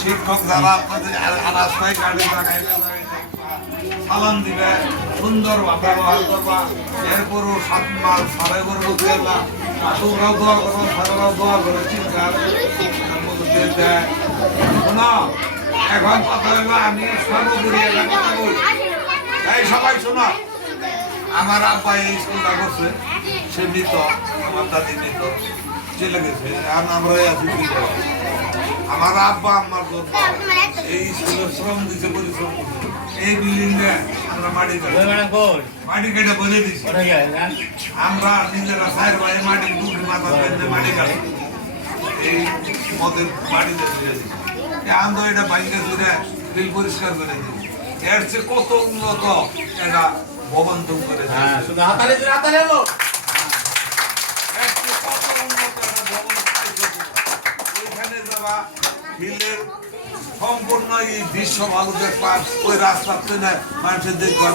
শিক্ষক যারা আপনাদের রাস্তায় গাড়ি সালাম দিবে, সুন্দর ব্যবহার করবা, এরপরও 7 মাস সাড়ে করবো তোমরাও দোয়া করবো, সারারাও দোয়া করে চিন্তার মধ্যে দেয়। শোনো, এখন কথা হলো আমি সর্বোপরি একটা কথা বলি, এই সবাই শোনো। আমার আব্বা এই স্কুলটা করছে, সে মৃত, আমার দাদি মৃত, চলে গেছে, আমরাই আছি। আমার আব্বা আমার এই স্কুলের শ্রম দিচ্ছে, পরিশ্রম করছে। এই বিল্ডিং আমরা মাটি কেটে বলে দিচ্ছি, আমরা নিজেরা চার ভাই মাটি দুটি মাথা মাটি কাটি এই মদের মাটিতে দিয়ে দিচ্ছি। আন্দো এটা বাইকে জুড়ে বিল পরিষ্কার করে দিই। এর চেয়ে কত উন্নত এটা ভবন তুম করে সম্পূর্ণ এই দৃশ্য ভালো দেখবা, ওই রাস্তা মানুষের দেখবার